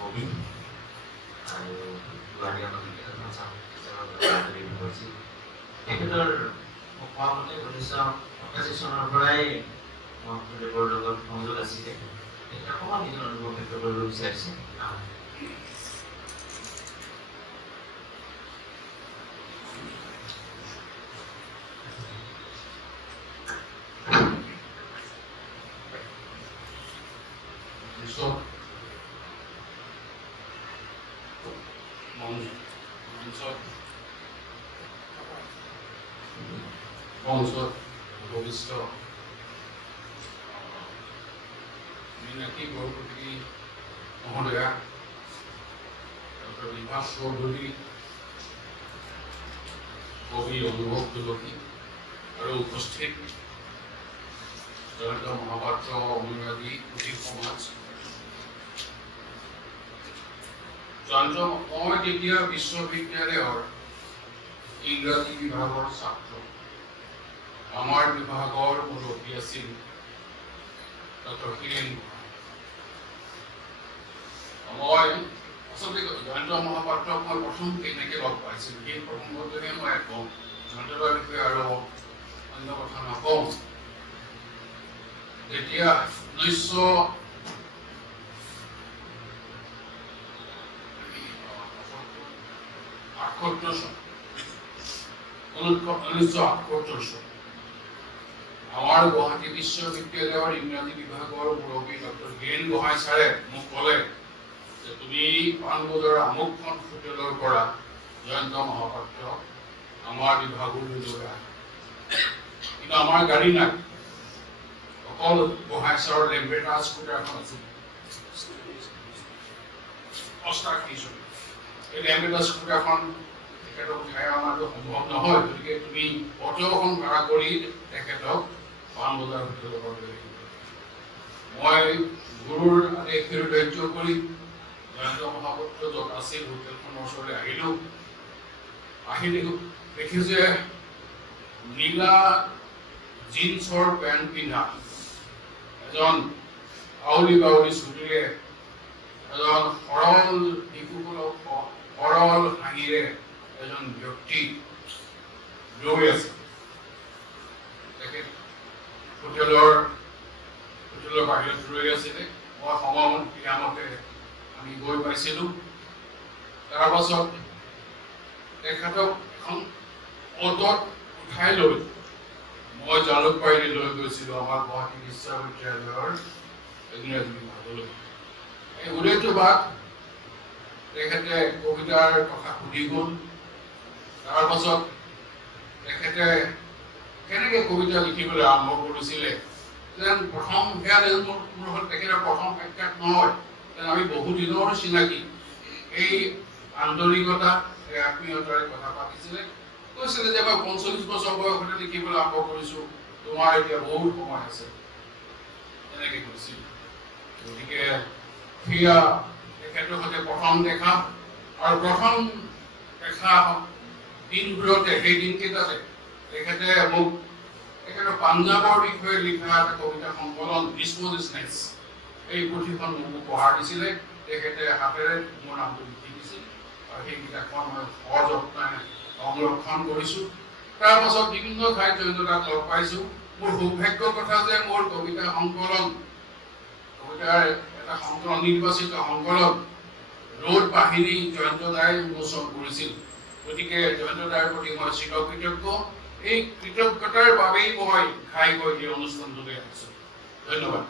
কবি আৰু গুৱাহাটী ইউনিভাৰ্চিটি তেখেতৰ কোৱা মতে 1988 চনৰ পৰাই মহাদেৱৰ লগত সংযোগ আছিলে তেখেতে অকণমান নিজৰ অনুভৱ ব্যক্ত কৰিব বিচাৰিছে ভৱিষ্য মীনাক্ষী বৰপতি মহোদয়া ডক্টৰ বিভাস চৌধুৰী কবি অনুভৱ তুলসী আৰু উপস্থিত জয়ন্ত মহাপাত্ৰ অনুৰাগী পুথি সমাজ জয়ন্ত মই তেতিয়া বিশ্ববিদ্যালয়ৰ ইংৰাজী বিভাগৰ ছাত্ৰ আমাৰ বিভাগৰ মুৰব্বী আছিল ডক্টৰ হিৰেণ মই আচলতে জয়ন্ত মহাপাত্ৰক মই প্ৰথম কেনেকৈ লগ পাইছিলোঁ সেই প্ৰসংগটোহে মই কওঁ জয়ন্তৰ বিষয়ে আৰু অন্য কথা নকওঁ যেতিয়া 1978 চন আমাৰ গুৱাহাটী বিশ্ববিদ্যালয়ৰ ইংৰাজী বিভাগৰ মুৰব্বী ডক্টৰ হিৰেণ গোহাঁই ছাৰে মোক ক'লে যে তুমি পাণবজাৰৰ আমুকখন হোটেলৰ পৰা জয়ন্ত মহাপাত্ৰ আমাৰ বিভাগলৈ লৈ আহা কিন্তু আমাৰ গাড়ী নাই অকল গোহাঁই ছাৰৰ লেম্বেটা স্কুটাৰখন আছিল এই লেম্বেটা স্কুটাৰখন তেখেতক উঠাই অনাটো সম্ভৱ নহয় গতিকে তুমি অটোখন ভাড়া কৰি তেখেতক পাণবজাৰ হোটেলৰ পৰা লৈ আহিব মই গুৰুৰ আদেশ ধৈৰ্য কৰি জয়ন্ত মহাপাত্ৰ য'ত আছিল হোটেলখনৰ ওচৰলৈ আহিলোঁ আহি দেখি যে নীলা জিন্সৰ পেণ্ট পিন্ধা এজন আউলি বাউলি চুটিৰে এজন সৰল হাঁহিৰে এজন ব্যক্তি ৰৈ আছে তেখেত হোটেলৰ বাহিৰত ৰৈ আছিলে মই সময়মতে আমি গৈ পাইছিলোঁ তাৰ পাছত তেখেতক এখন অটত উঠাই লৈ মই জালুকবাৰীলৈ লৈ গৈছিলোঁ আমাৰ গুৱাহাটী বিশ্ববিদ্যালয়ৰ ইংৰাজী বিভাগলৈ এই উল্লেখটো বাদ তেখেতে কবিতাৰ কথা সুধি গ'ল তাৰ পাছত তেখেতে কেনেকৈ কবিতা লিখিবলৈ আৰম্ভ কৰিছিলে যেন প্ৰথম সেয়া মোৰ হ'ল তেখেতৰ প্ৰথম সাক্ষাৎ নহয় যেন আমি বহুদিনৰ চিনাকি এই আন্তৰিকতা এই আত্মীয়তাৰে কথা পাতিছিলে কৈছিলে যে মই 45 বছৰ বয়সতে লিখিবলৈ আৰম্ভ কৰিছোঁ তোমাৰ এতিয়া বহুত সময় আছে তেনেকৈ কৈছিল গতিকে সেয়া তেখেতৰ সৈতে প্ৰথম দেখা আৰু প্ৰথম দেখা দিনবোৰতে সেই দিনকেইটাতে তেখেতে মোক তেখেতৰ পাঞ্জাৱৰ বিষয়ে লিখা এটা কবিতা সংকলন ডিছপজিচনেছ এই পুথিখন মোক উপহাৰ দিছিলে তেখেতে হাতেৰে মোৰ নামটো লিখি দিছিল আৰু সেই কিতাপখন মই সযত্নে সংৰক্ষণ কৰিছোঁ তাৰ পাছত বিভিন্ন ঠাইত জয়ন্তদাক লগ পাইছোঁ মোৰ সৌভাগ্যৰ কথা যে মোৰ কবিতাৰ এটা সংকলন নিৰ্বাচিত সংকলন ৰোড বাহিনী জয়ন্তদাই উন্মোচন কৰিছিল গতিকে জয়ন্তদাৰ প্ৰতি মই চিৰকৃতজ্ঞ এই কৃতজ্ঞতাৰ বাবেই মই ঘাইকৈ এই অনুষ্ঠানটোলৈ আহিছোঁ ধন্যবাদ